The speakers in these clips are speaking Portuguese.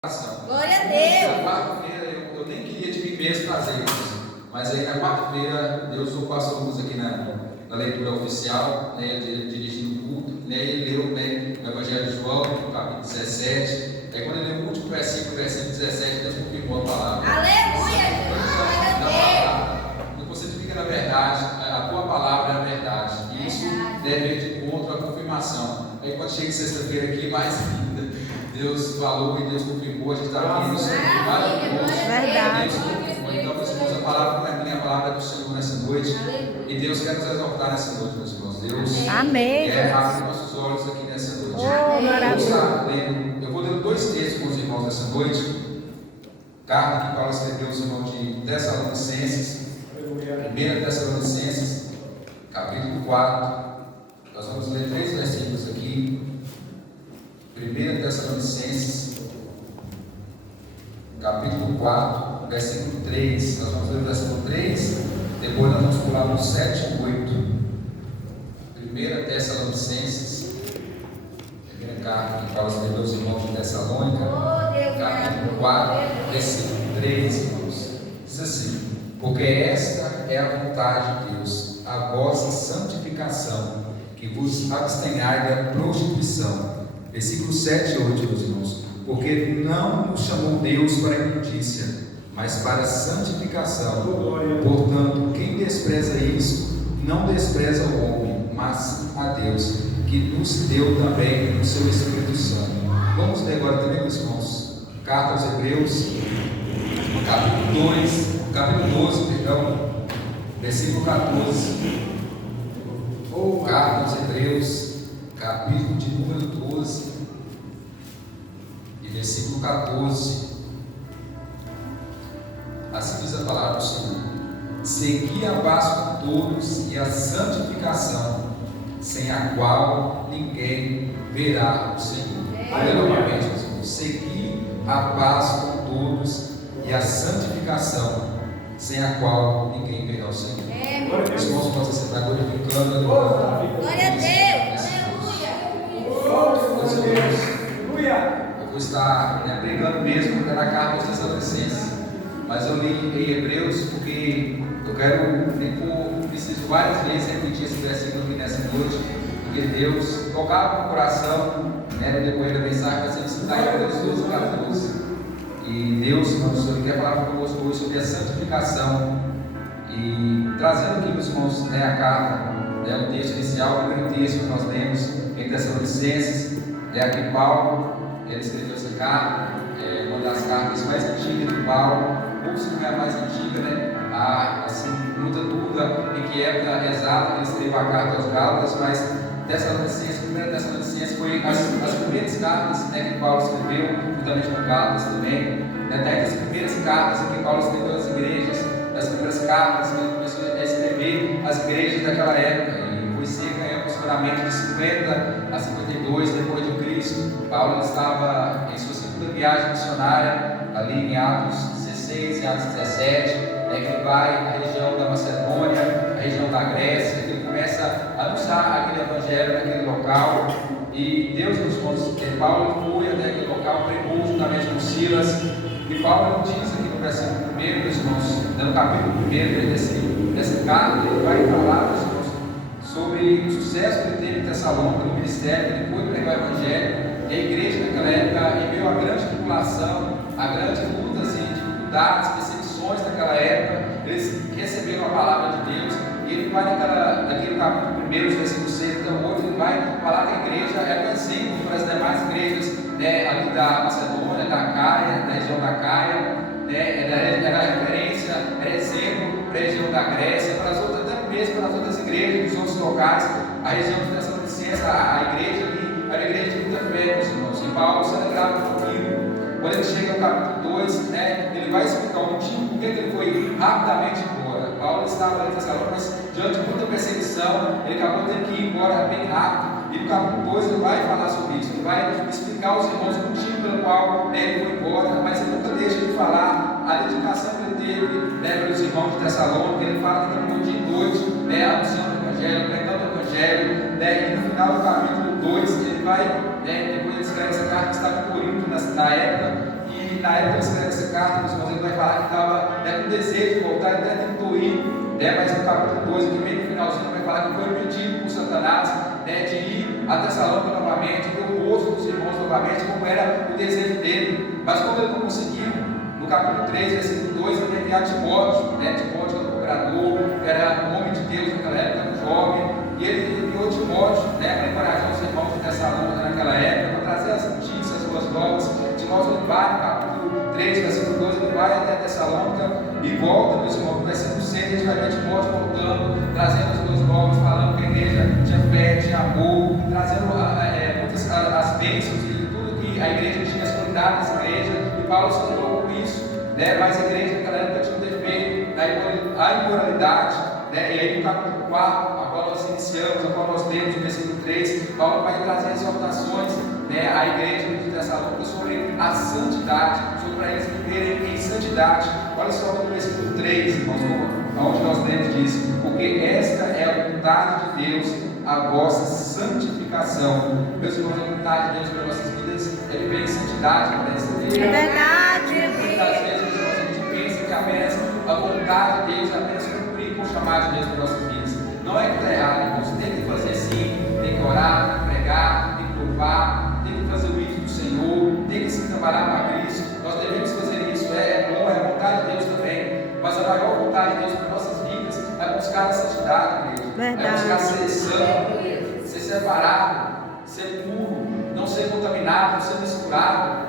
Glória a Deus. Na quarta-feira eu nem queria de mim mesmo trazer isso, mas aí na quarta-feira Deus usou o pastor Luz aqui na leitura oficial, né, dirigindo o culto, né, ele leu, né, o Evangelho de João, capítulo 17. Aí quando ele leu o último versículo 17, Deus confirmou a palavra. Aleluia. Glória a Deus. Você fica na verdade, a tua palavra é a verdade. E isso deve ir de encontro à confirmação. Aí quando chega sexta-feira aqui, mais linda. Deus falou e Deus confirmou, a gente está aqui no Senhor, maravilhoso. Verdade. Então, meus irmãos, a palavra não é minha, a palavra é do Senhor nessa noite. E Deus quer nos exaltar nessa noite, meus irmãos. Deus Amém. quer abrir nossos olhos aqui nessa noite. Eu vou ler dois textos com os irmãos nessa noite. Carta que Paulo escreveu aos irmãos de Tessalonicenses, 1 Tessalonicenses, capítulo 4. Nós vamos ler 3 versículos aqui. 1 Tessalonicenses, capítulo 4, versículo 3. Nós vamos ler o versículo 3, depois nós vamos pular no 7 e 8. 1 Tessalonicenses, primeira carta que Paulo escreveu aos irmãos de Tessalônica, capítulo 4, versículo 3, irmãos. Diz assim: porque esta é a vontade de Deus, a vossa santificação, que vos abstenhai da prostituição. Versículo 7 e 8, meus irmãos. Porque não nos chamou Deus para a imundícia, mas para a santificação. Portanto, quem despreza isso, não despreza o homem, mas a Deus, que nos deu também o seu Espírito Santo. Vamos ler agora também, meus irmãos, carta aos Hebreus, capítulo 12, versículo 14. Carta aos Hebreus, capítulo de número 12 e versículo 14. Assim diz a palavra do Senhor: segui a paz com todos e a santificação, sem a qual ninguém verá o Senhor. Olha novamente, meus irmãos: segui a paz com todos e a santificação, sem a qual ninguém verá o Senhor. Os irmãos possam estar glorificando. Glória a Deus. Eu vou estar pregando mesmo na carta aos Tessalonicenses, mas eu li em Hebreus porque eu preciso várias vezes repetir esse versículo aqui nessa noite, porque Deus tocava no coração, no decorrer da mensagem, para você citar em Hebreus 12, 14. E Deus, irmãos, Senhor, quer falar conosco hoje sobre a santificação. E trazendo aqui, meus irmãos, a carta, o texto inicial, o primeiro texto que nós lemos em Tessalonicenses, aqui Paulo, ele escreveu essa carta, uma das cartas mais antigas de Paulo, ou se não é a mais antiga, há assim, muita dúvida em que época exata ele escreveu a carta aos Gálatas, mas Tessalonicenses, 1 Tessalonicenses foi as primeiras cartas que Paulo escreveu, juntamente com Gálatas também, daí das primeiras cartas em que Paulo escreveu às igrejas, das primeiras cartas que ele começou a escrever às igrejas daquela época, e foi cerca aproximadamente de 50 a 52 depois de Cristo. Paulo estava em sua segunda viagem missionária, ali em Atos 16 e Atos 17, que ele vai à região da Macedônia, à região da Grécia, que ele começa a anunciar aquele evangelho naquele local. E Deus nos conta, Paulo foi até aquele local, pregou juntamente com Silas. E Paulo diz aqui no versículo 1, meus irmãos, no capítulo 1 dessa carta, ele vai falar, meus irmãos, sobre o sucesso que ele teve em Tessalônica, no ministério, ele foi pregar o evangelho, e a igreja naquela época, em meio à grande tribulação, a grandes lutas e dificuldades, perseguições daquela época, eles receberam a palavra de Deus. E ele vai naquele capítulo 1, versículo 6 até 8, ele vai falar que a igreja é um exemplo para as demais igrejas, ali da Macedônia, da Caia, da região da Caia, era referência, era exemplo para a região da Grécia, para as outras, até mesmo para as outras igrejas, dos outros locais. A região de Tessalonicenses, a igreja ali, era a igreja de muita fé, meus irmãos. E Paulo se alegrava um pouquinho. Quando ele chega no capítulo 2, ele vai explicar o motivo por que ele foi rapidamente embora. Paulo estava ali em Tessalônica, mas diante de muita perseguição, ele acabou tendo que ir embora bem rápido. E no capítulo 2 ele vai falar sobre isso, ele vai explicar aos irmãos o motivo pelo qual ele foi embora, mas ele nunca deixa de falar a dedicação que ele teve pelos irmãos de Tessalônica. Ele fala que ele dia e noite, anunciando o evangelho, pregando o evangelho, e no final do capítulo 2 ele vai, depois ele escreve essa carta que estava em Corinto na época, e época ele escreve essa carta, meus irmãos, ele vai falar que estava com desejo de voltar, ele até tentou ir, mas no capítulo 2, aqui bem no finalzinho, vai falar que foi pedido por Satanás, de ir a Tessalônica novamente, ver o rosto dos irmãos novamente, como era o desejo dele. Mas como ele não conseguiu, no capítulo 3, versículo 2, ele vai enviar Timóteo, Timóteo era o procurador, era um homem de Deus naquela época, um jovem, e ele enviou Timóteo para encorajar os irmãos de Tessalônica naquela época, para trazer as notícias, as boas novas. Timóteo ele vai, no capítulo 3, versículo 2, ele vai até Tessalônica e volta, meus irmãos, no versículo 6, a gente vai ver Timóteo voltando, trazendo as boas novas, falando que a igreja tinha fé, tinha amor, trazendo muitas as bênçãos e tudo que a igreja tinha, as qualidades da igreja, e Paulo se lembrou com isso, mas a igreja naquela época tinha um defeito, a imoralidade, e aí no capítulo 4, a qual nós iniciamos, a qual nós temos no versículo 3, Paulo vai trazer exortações à igreja de Tessalônica sobre a santidade, sobre para eles viverem em santidade. Olha só no versículo 3, irmãos, onde nós lemos diz: porque esta é a vontade de Deus, a vossa santificação. Meus irmãos, a vontade de Deus para nossas vidas é viver em santidade na presença dele. É verdade. Muitas vezes, meus irmãos, a gente pensa que apenas a vontade de Deus é apenas cumprir com o chamado de Deus para nossas vidas. Não é que está errado, irmãos. Tem que fazer sim, tem que orar, tem que pregar, tem que louvar, tem que fazer o ídolo do Senhor, tem que se trabalhar para Cristo. Nós devemos fazer isso, é bom, é a vontade de Deus também. Mas a maior vontade de Deus para nossas vidas é buscar a santidade, igreja. É buscar ser santo, ser separado, ser puro, não ser contaminado, não ser misturado,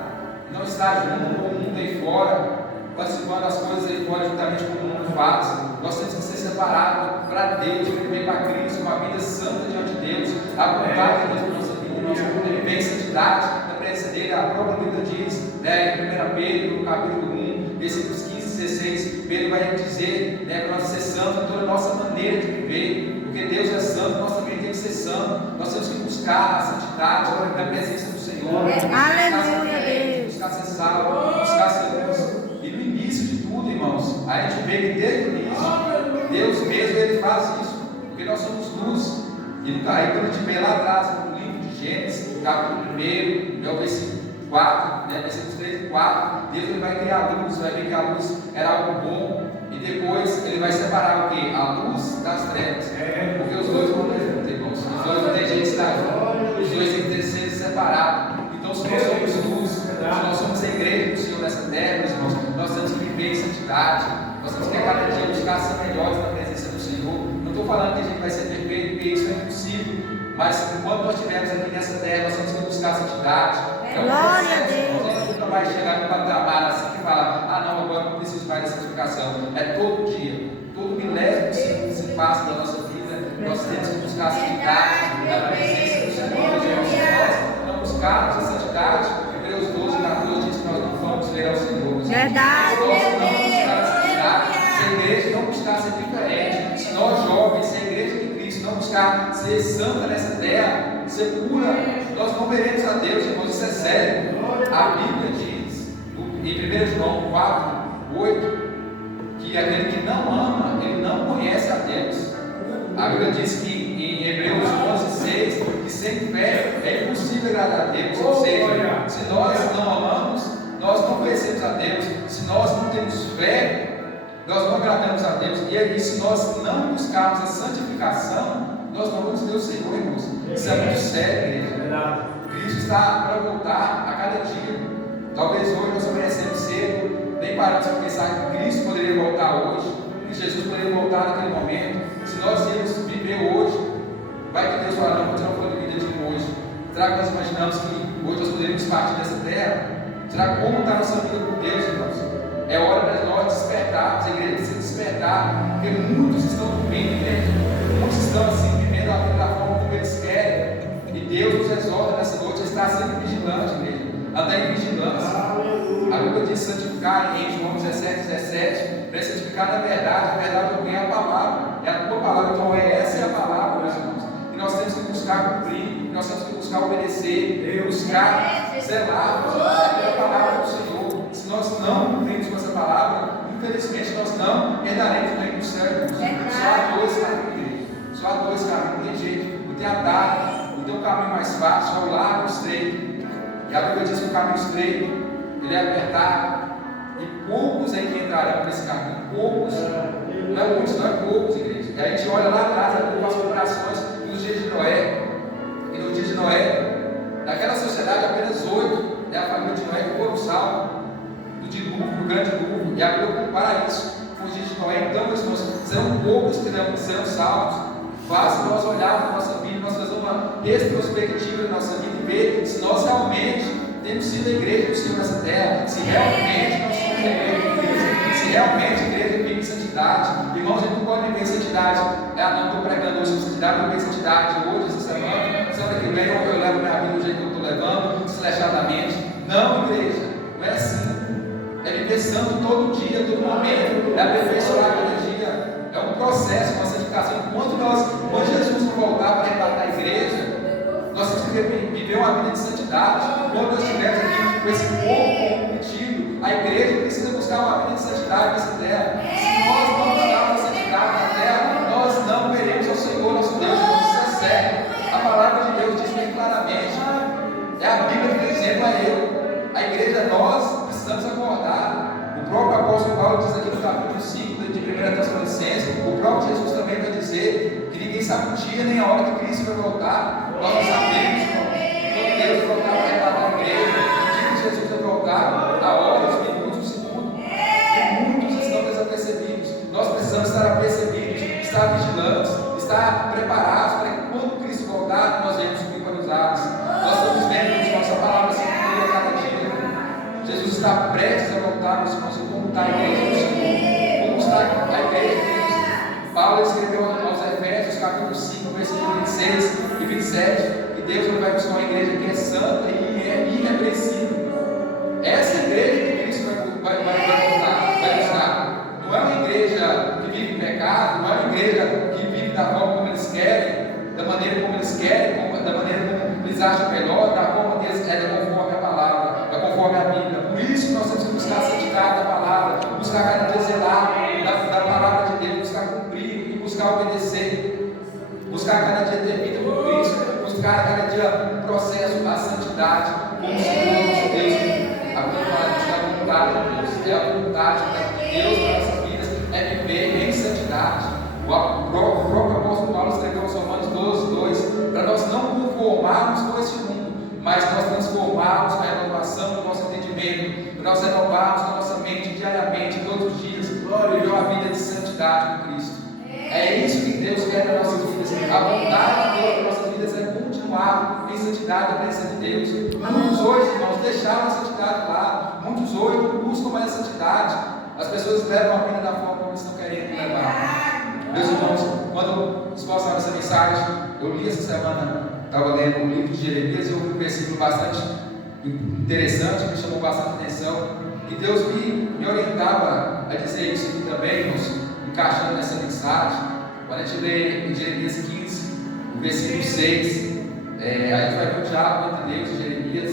não estar junto com o mundo aí fora, participando das coisas aí fora juntamente com o mundo faz. Nós temos que ser separados para Deus, viver para Cristo, uma vida santa diante de Deus. A vontade de Deus para nossa vida, nós vamos viver em santidade na presença dele. A própria Bíblia diz, em 1 Pedro, no capítulo 1, versículos 15 e 16, Pedro vai dizer para nós ser santo em toda a nossa maneira de viver, porque Deus é santo, nós também temos que ser santos. Nós temos que buscar a santidade na presença do Senhor. Aleluia, buscar ser salvo, buscar ser luz. E no início de tudo, irmãos, a gente vê que desde o início, Deus mesmo ele faz isso, porque nós somos luz. E quando a gente vê lá atrás, no livro de Gênesis, capítulo 1, versículo 4, versículos 3 e 4, Deus ele vai criar a luz, vai ver que a luz era algo bom, e depois ele vai separar o quê? A luz das trevas, porque os dois vão ter junto, irmãos. Os dois não tem jeito de estar juntos, os dois têm que ser separados. Então, se nós somos luz, se nós somos a igreja do Senhor nessa terra, meus irmãos, nós temos que viver em santidade, nós temos que a cada dia buscar ser melhores na presença do Senhor. Não estou falando que a gente vai ser perfeito, porque isso é impossível, mas enquanto nós estivermos aqui nessa terra, nós temos que buscar a santidade. Glória a Deus. A gente nunca vai chegar no patamar assim que fala: não, agora não preciso mais da santificação. É todo dia, todo milésimo que se passa da nossa vida, nós temos que buscar a santidade na presença do Senhor. Se nós não buscarmos a santidade, Hebreus 12, 14 diz que nós não vamos ver ao Senhor. Verdade. Se nós não buscar a santidade, se a igreja não buscar ser diferente, se nós jovens, se a igreja de Cristo não buscar ser santa nessa terra, ser pura, nós não veremos a Deus, irmãos. Isso é sério. A Bíblia diz em 1 João 4, 8, que aquele que não ama, ele não conhece a Deus. A Bíblia diz que em Hebreus 11, 6, que sem fé é impossível agradar a Deus. Ou seja, se nós não amamos, nós não conhecemos a Deus. Se nós não temos fé, nós não agradamos a Deus. E aí, se nós não buscarmos a santificação, nós não vamos ver o Senhor, irmãos. Isso é muito sério, igreja. Cristo está para voltar a cada dia. Talvez hoje nós amanhecemos cedo, nem paramos para pensar que Cristo poderia voltar hoje, que Jesus poderia voltar naquele momento. Se nós irmos viver hoje, vai que Deus fala: não, vou tirar um pouco de vida de hoje. Será que nós imaginamos que hoje nós poderíamos partir dessa terra? Será como está a nossa vida com Deus, irmãos? É hora para nós despertarmos, a igreja precisa despertar, porque muitos estão vivendo, igreja. Muitos estão assim, vivendo a vida da forma como eles querem. E Deus nos exorta nessa noite a estar sempre vigilante, igreja. Andar em vigilância. A Bíblia diz santificar em João 17, 17, para santificar na verdade. A verdade também é a palavra. É a tua palavra. Então essa é a palavra, meus irmãos. E nós temos que buscar cumprir, nós temos que buscar obedecer, buscar zelar, é a palavra do Senhor. Se nós não cumprirmos com essa palavra, infelizmente nós não herdaremos o reino dos céus. Só há dois caminhos, igreja. Só há dois caminhos, não tem jeito. Não tem atalho, não tem um caminho mais fácil, é o largo e o estreito. E a Bíblia diz que o caminho estreito ele é apertado, e poucos é que entrarão nesse caminho. Poucos, não é muitos, não é poucos, igreja. E a gente olha lá atrás, as comparações nos dias de Noé, e no dia de Noé, naquela sociedade, apenas 8, a família de Noé que foram salvos, do dilúvio, do grande dilúvio, e a Bíblia compara isso com os dias de Noé. Então, meus irmãos, serão poucos que serão salvos. Basta nós olharmos na nossa vida, nós fazermos uma retrospectiva da nossa vida e ver se nós realmente temos sido a igreja do Senhor nessa terra, se realmente nós somos a igreja de Cristo, se realmente a igreja vive em santidade. Irmãos, a gente não pode viver em santidade. Não estou pregando hoje sobre santidade, eu viver em santidade hoje, essa semana que vem eu levo minha vida do jeito que eu estou levando, desleixadamente. Não, igreja, não é assim. É viver santo todo dia, todo momento, é aperfeiçoar cada dia. É um processo, uma santificação. Quando Jesus não voltar para arrebatar a igreja, nós temos que viver uma vida de santidade. Quando nós estivermos aqui com esse corpo comprometido, a igreja precisa buscar uma vida de santidade nessa terra. Se nós não buscarmos a santidade na terra, nós não veremos ao Senhor nosso Deus. Isso é sério. A palavra de Deus diz bem claramente. É a Bíblia que dizendo a ele. A igreja, nós precisamos acordar. O próprio apóstolo Paulo diz aqui no capítulo 5 de 1 Tessalonicenses, o próprio Jesus também vai dizer que ninguém sabe o dia nem a hora que Cristo vai voltar. Nós não sabemos quando Deus vai voltar para arrebatar a igreja, o dia que Jesus vai voltar, a hora, os minutos, o segundo. E muitos estão desapercebidos. Nós precisamos estar apercebidos, estar vigilantes, estar preparados para que quando Cristo voltar, nós venhamos subir para os ares. Nós estamos vendo que nossa palavra se cumpre a cada dia. Jesus está prestes a voltar, meus irmãos, como está a igreja do Senhor, como está a igreja de Cristo. Paulo escreveu aos Efésios, capítulo 5, versículo 26 e 27, que Deus não vai buscar uma igreja que é santa e é irrepreensível. Essa igreja que Cristo vai buscar. Não é uma igreja que vive em pecado, não é uma igreja que vive da forma como eles querem, da maneira como eles querem, da maneira como eles acham melhor, da forma deles conforme a palavra, conforme a Bíblia. Por isso nós temos que buscar a santidade da palavra, buscar cada dia zelar da palavra de Deus, buscar cumprir e buscar obedecer, buscar cada dia ter vida com Cristo, buscar cada dia o processo da santidade com o Senhor nosso Deus. A vontade de Deus é a vontade de Deus para nossas vidas, é viver em santidade. O próprio apóstolo Paulo escreveu aos Romanos 12, 2, para nós não conformarmos com este mundo, mas nós transformarmos a renovação do nosso entendimento, para nós renovarmos a nossa mente diariamente, todos os dias, viver uma vida de santidade com Cristo. É isso que Deus quer nas nossas vidas. A vontade de Deus nas nossas vidas é continuar em santidade, na presença de Deus. Muitos hoje, irmãos, deixaram a santidade lá. Muitos hoje não buscam mais a santidade. As pessoas levam a vida da forma como estão querendo levar. Meus irmãos, quando expostaram essa mensagem, eu li essa semana, estava lendo o livro de Jeremias e eu vi um versículo bastante interessante, que me chamou bastante atenção, que Deus me orientava a dizer isso aqui também, irmãos, encaixando nessa mensagem. Quando a gente lê em Jeremias 15, o versículo 6, a gente vai ver o diálogo entre Deus e Jeremias,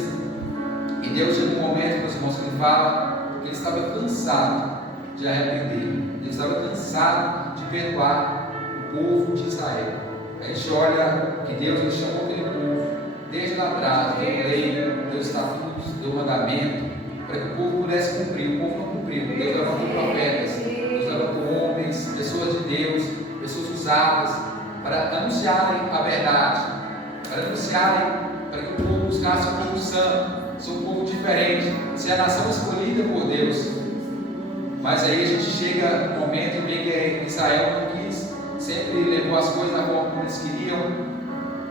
e Deus chega um momento, meus irmãos, que ele fala que ele estava cansado de arrepender, ele estava cansado de perdoar o povo de Israel. A gente olha que Deus ele chamou aquele povo desde lá atrás, deu lei, deu estatutos, deu mandamento, para que o povo pudesse cumprir. O povo não cumpriu. Deus levantou profetas, Deus levantou homens, pessoas de Deus, pessoas usadas para anunciarem a verdade, para anunciarem, para que o povo buscasse um povo santo, ser um povo diferente, ser a nação escolhida por Deus. Mas aí a gente chega no momento e vê que Israel não quis, sempre levou as coisas da forma como eles queriam,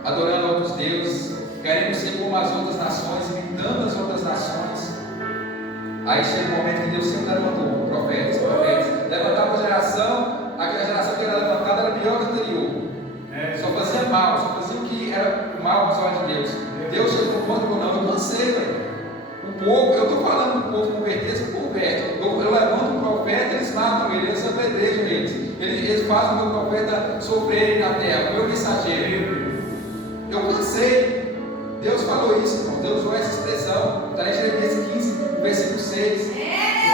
adorando outros deuses, querendo ser como as outras nações, imitando as outras nações. Aí chega o momento que Deus sempre levantou profetas, levantava uma geração, aquela geração que era levantada era pior que a anterior, só fazia mal, só fazia o que era mal aos olhos de Deus. Deus chegou no ponto que eu não, eu cansei, velho. O povo, eu estou falando do povo converter, se converte. Eu levanto o profeta, eles matam ele, eles apedrejam eles fazem o meu profeta sofrer na terra, o meu mensageiro. Eu cansei. Deus falou isso, irmão. Deus usou essa expressão. Está em Jeremias 15, versículo 6.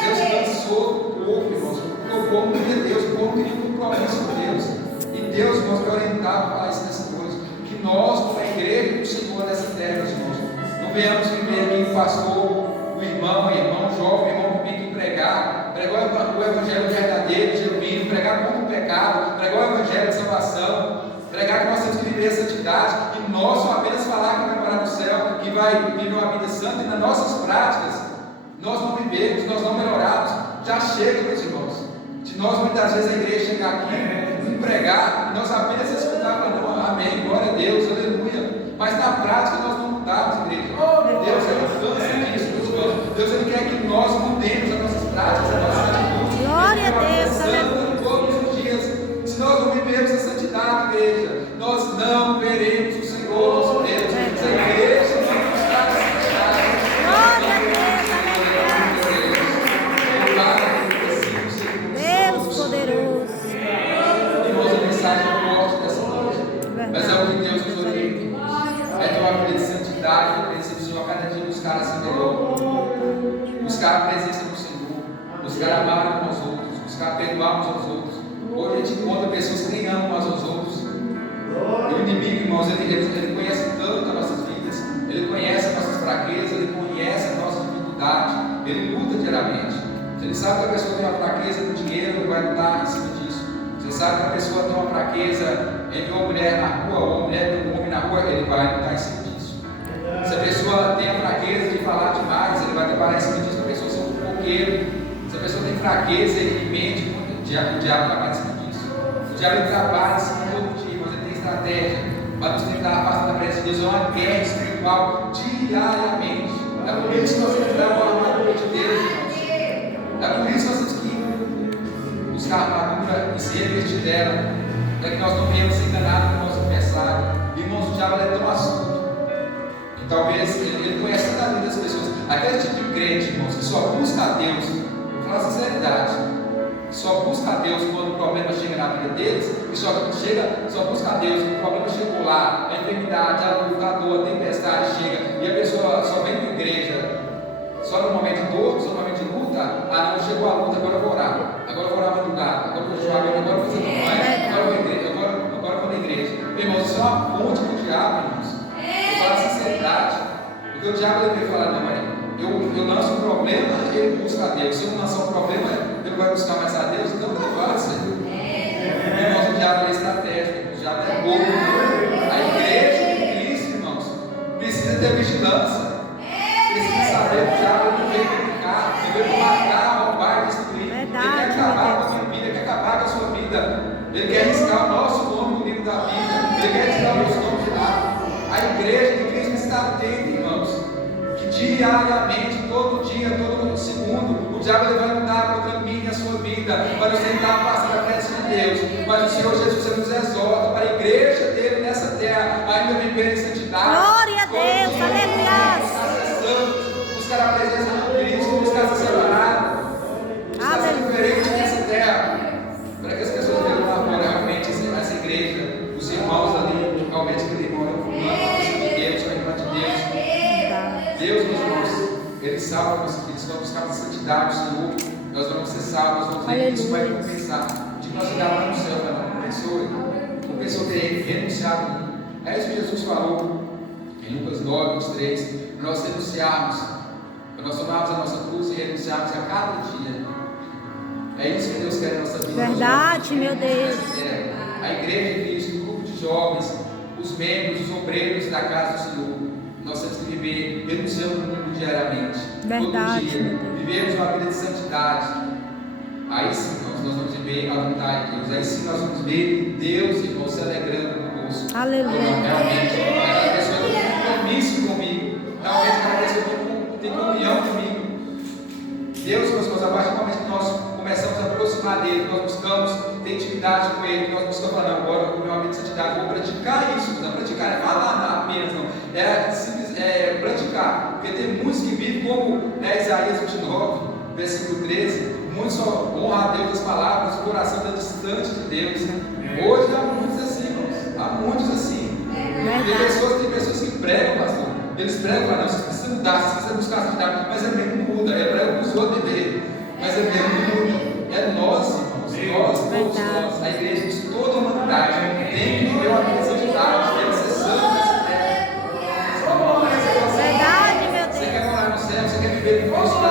Deus cansou do povo, irmãos. Porque o povo não queria Deus, o povo queria um compromisso com Deus. E Deus nos orientava a falar isso nessa coisa. Que nós, como a igreja do Senhor nessa terra, meus irmãos, não venhamos viver aqui o pastor, o irmão irmão jovem, irmão que tem que pregar o evangelho verdadeiro, genuíno, pregar contra o pecado, pregar o evangelho de salvação, pregar que nós temos que viver a santidade, e nós só apenas falar que vai morar no céu, que vai viver uma vida santa, e nas nossas práticas, nós não vivemos, nós não melhoramos. Já chega, meus irmãos, de nós muitas vezes a igreja chegar aqui, não pregar, nós apenas escutar para não, amém, glória a Deus, aleluia, mas na prática nós não mudamos, igreja. Deus ele cansa disso, meus irmãos. Deus ele quer que nós mudemos as nossas práticas, as nossas atitudes. Glória a Deus, aleluia. Todos os dias, se nós não vivemos a santidade, igreja, nós não veremos o Senhor, nosso Deus. Se a igreja não buscar a santidade, Glória a Deus, aleluia. Deus poderoso. Irmãos, a mensagem forte dessa noite, mas é o que Deus nos orienta. É ter uma vida de santidade, de presença do Senhor, a cada dia buscar a ser melhor, buscar a presença do Senhor, buscar amar uns aos outros, buscar perdoar uns aos outros. Hoje a gente encontra pessoas que nem amam uns aos outros. E o inimigo, irmãos, ele conhece tanto as nossas vidas, ele conhece as nossas fraquezas, ele conhece a nossa dificuldade, ele luta diariamente. Se ele sabe que a pessoa tem uma fraqueza no dinheiro, ele vai lutar em cima disso. Se ele sabe que a pessoa tem uma fraqueza em ver uma mulher na rua, ou uma mulher ver um homem na rua, ele vai lutar em cima disso. Se a pessoa tem a fraqueza de falar demais, ele vai trabalhar em cima disso. Se a pessoa é um fofoqueiro, se a pessoa tem fraqueza e mente, o diabo trabalha em cima disso. O diabo trabalha em cima todo dia, mas ele tem estratégia para nos tentar afastar da presença de Deus. É uma guerra espiritual diariamente. É por isso que nós temos que dar uma armadura de Deus, irmãos. É por isso que nós temos que buscar a armadura e se revestir dela, para que nós não venhamos ser enganados pelo nosso adversário. Irmãos, o diabo é tão astuto que talvez ele conhece toda a vida das pessoas. Aquele tipo de crente, irmãos, que só busca a Deus, vou falar a sinceridade, que só busca a Deus quando o problema chega na vida deles, e só busca a Deus quando o problema chegou lá, a enfermidade, a luta, a dor, a tempestade chega, e a pessoa só vem para a igreja só no momento de dor, só no momento de luta. Ah, não, chegou a luta, agora eu vou orar, agora eu vou orar madrugada, agora eu vou chorar, agora eu vou fazer campanha, agora eu vou na igreja. Irmãos, isso é uma fonte do diabo, irmãos. Eu falo a sinceridade, porque o diabo ele veio falar, não, eu lanço um problema, ele busca a Deus. Se eu não lançar um problema, ele vai buscar mais a Deus, então não avança. Irmãos, o diabo é estratégico, o diabo é bobo. A igreja de Cristo, irmãos, precisa ter vigilância. Precisa saber que o diabo não veio brincar, ele veio matar, roubar, destruir. Ele quer acabar com a sua vida, ele quer acabar com a sua vida. Ele quer riscar o nosso nome no livro da vida. Ele quer tirar o nosso nome de lá. A igreja de Cristo está atenta, irmãos, que diariamente, todo dia, todo segundo, o diabo ele vai lutar contra mim e a sua vida, para nos tentar passar da presença de Deus. Mas o Senhor Jesus ele nos exorta para a igreja dele nessa terra, ainda viver em santidade. Glória a Deus, aleluia. Buscar a presença de Cristo, buscar se separar, buscar ser diferente nessa terra, para que as pessoas vejam lá fora realmente essa igreja, os irmãos ali, realmente aquele irmão de Deus, a irmã de Deus. Deus, meus irmãos, Ele salva nossos filhos, se nós buscarmos a santidade do Senhor, nós vamos ser salvos, nós vamos ver que isso vai compensar. De nós chegar lá no céu, uma pessoa ter renunciado. É isso que Jesus falou em Lucas 9, 23, para nós renunciarmos, para nós tomarmos a nossa cruz e renunciarmos a cada dia. É isso que Deus quer na nossa vida. Verdade, meu Deus. A igreja de Cristo, o grupo de jovens, os membros, os obreiros da casa do Senhor, nós temos que viver renunciando o mundo diariamente. Verdade, todo dia. Vivemos uma vida de santidade. Aí sim, nós vamos viver a vontade de Deus. Aí sim nós vamos ver Deus, irmão, se alegrando conosco. Aleluia. Realmente, aquela pessoa tem compromisso comigo. Realmente, aquela pessoa tem comunhão comigo. Deus, meus irmãos, a partir do momento que nós começamos a aproximar dele, nós buscamos ter intimidade com ele, nós buscamos falar, não, agora eu vou comer uma vida de santidade, vou praticar isso. Não praticar é falar apenas, não. É simples, praticar. Porque tem muitos que vivem como Isaías 29, versículo 13. Muitos só honram a Deus das palavras, o coração está distante de Deus. Hoje há muitos assim, irmãos. Há muitos assim. Tem pessoas que pregam, pastor. Eles pregam para nós, vocês precisam mudar, vocês precisam buscar a santidade, mas ele mesmo não muda, é prego para os outros viver. Mas ele mesmo não muda. É nós, irmãos, todos nós, a igreja de toda a humanidade, tem que viver uma vida de santidade, tem que ser santo nessa terra. Verdade, meu Deus. Você quer morar no céu, você quer viver com Cristo.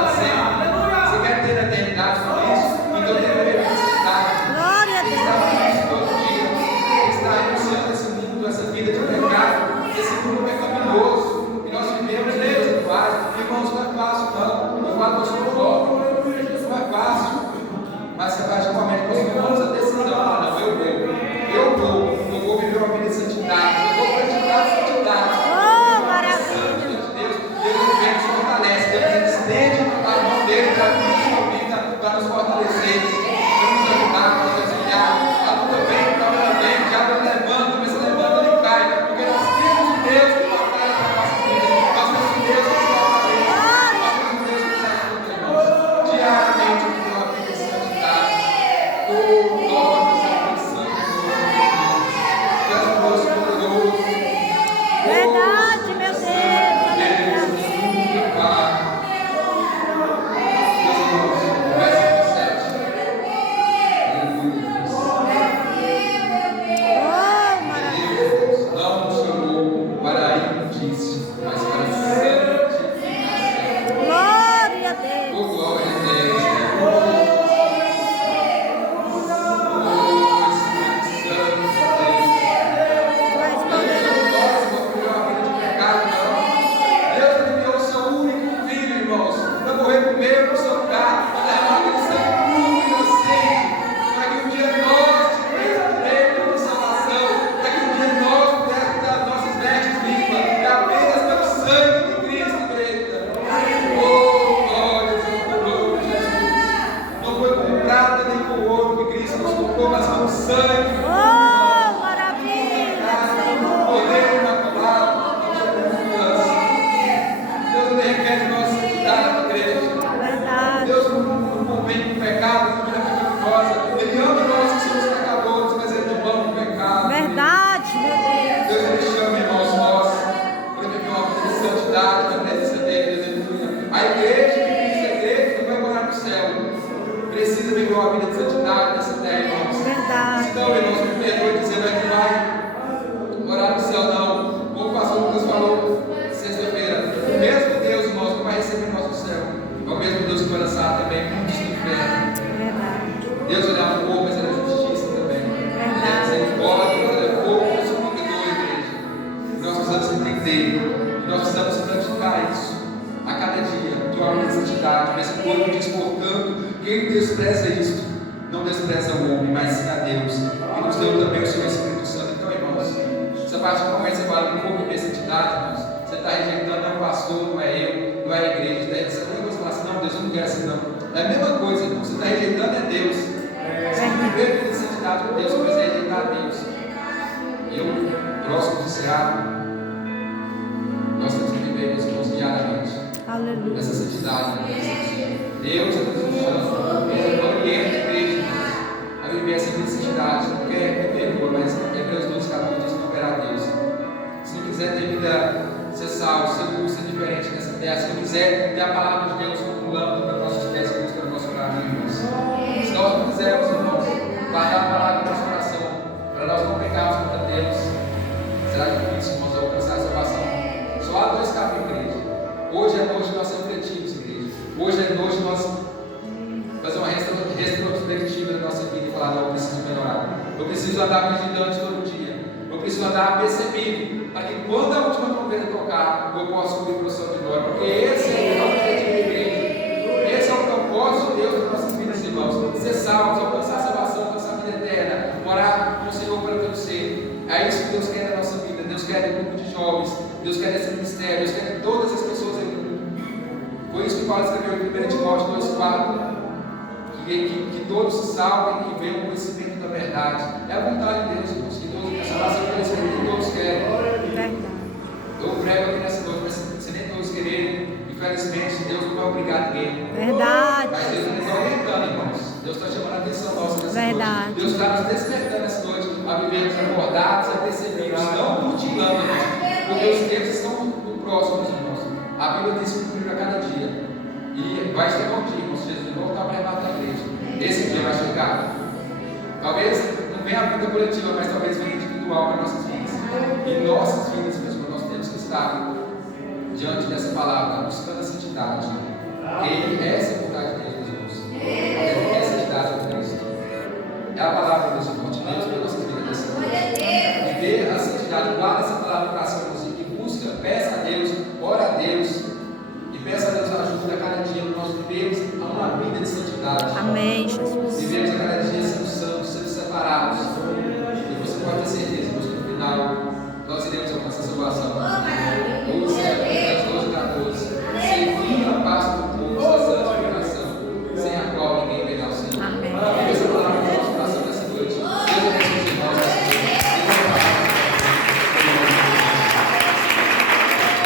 pecado de maneira pecaminosa. Ele ama nós que somos pecadores, mas Ele não ama o pecado. Verdade, meu Deus. Deus Ele chama, irmãos, nós para viver uma vida de santidade na presença dEle. Aleluia. A igreja que diz a igreja que vai morar no céu precisa viver uma vida de santidade nessa terra, irmãos. Verdade. Senão, irmãos, me perdoe dizendo que vai morar no céu, não. Como o pastor Lucas falou sexta-feira, o mesmo Deus, irmãos, que vai receber nós no céu, é o mesmo Deus que vai lançar também muitos no inferno. Verdade. Deus ele é amor, mas ele é justiça também. Deus ele pode, mas ele é fogo consumidor, igreja. Nós precisamos entender, nós precisamos praticar isso a cada dia, de uma vida de santidade. Mas o corpo diz, portanto, quem despreza isto, não despreza o homem, mas sim a Deus, que nos deu também o seu Espírito Santo. Então, irmãos, essa parte do momento você fala que corpo de santidade, irmãos, você está rejeitando, não é o pastor, não é eu, não é a igreja. Daí você não fala assim, não, Deus não quer assim, não. É a mesma coisa, irmão. Você está rejeitando é Deus. Você não viver vida de santidade com Deus, mas é rejeitar a Deus. E eu, próximo de encerrar, nós temos que viver, meus irmãos, diariamente. Aleluia. Essa santidade, Deus é nos chama, Ele orienta a igreja a viver essa vida de santidade. Não quer viver boa, mas Hebreus 12, 14 diz que não verá Deus. Se não quiser ter vida, ser salvo, ser diferente nessa terra, se não quiser ter a palavra de Deus como lâmpada para nossos pés e luz para o nosso caminho, irmãos. Se nós não quisermos, irmãos, guardar a palavra no nosso coração, para nós não pecarmos contra Deus, será difícil, irmãos, alcançar a salvação. Só há dois caminhos, igreja. Hoje é noite de nós refletirmos, igreja. Hoje é noite de nós fazer uma retrospectiva da nossa vida e falar, não, eu preciso melhorar. Eu preciso andar vigilante todo dia. Eu preciso andar percebido, para que quando a última trombeta tocar, eu possa subir para o céu de glória. Porque esse é o objetivo da igreja. Esse é o propósito de Deus para nossas vidas, irmãos. Ser salvos, alcançar a salvação, alcançar a vida eterna, morar com o Senhor para todo ser. É isso que Deus quer da nossa vida. Deus quer do grupo de jovens, Deus quer desse ministério, Deus quer de todas as pessoas em mundo. Foi isso que Paulo escreveu em 1 Timóteo 2,4. Que todos se salvem e venham o conhecimento da verdade. É a vontade de Deus, irmãos, que todos essa salvação e conhecimento que todos querem. Verdade. Eu prego aqui nessa noite, mas se nem todos quererem, infelizmente, Deus não vai obrigar ninguém. Verdade. Mas Deus está orientando, irmãos. Deus está chamando a atenção nossa nessa Verdade. noite. Deus está nos despertando nessa noite a vivermos acordados, a percebermos, não mutilando, irmãos, porque os tempos estão próximos, irmãos. A Bíblia diz que cumprir a cada dia. E vai chegar um dia, irmãos, Jesus vai voltar para arrebatar a igreja. Esse dia vai chegar. Talvez não venha a vida coletiva, mas talvez venha individual para nossas vidas. E nossas vidas, mesmo, nós temos que estar diante dessa palavra, buscando a santidade. Ele é essa vontade de Deus, meus irmãos. Ele é a santidade de Cristo. É a palavra, meus irmãos, de Deus para nossas vidas dessa noite. Viver a santidade, guarda essa palavra para si, e busca, peça a Deus, ora a Deus. Peça a Deus ajuda a cada dia para nós vivermos uma vida de santidade. Amém, Jesus.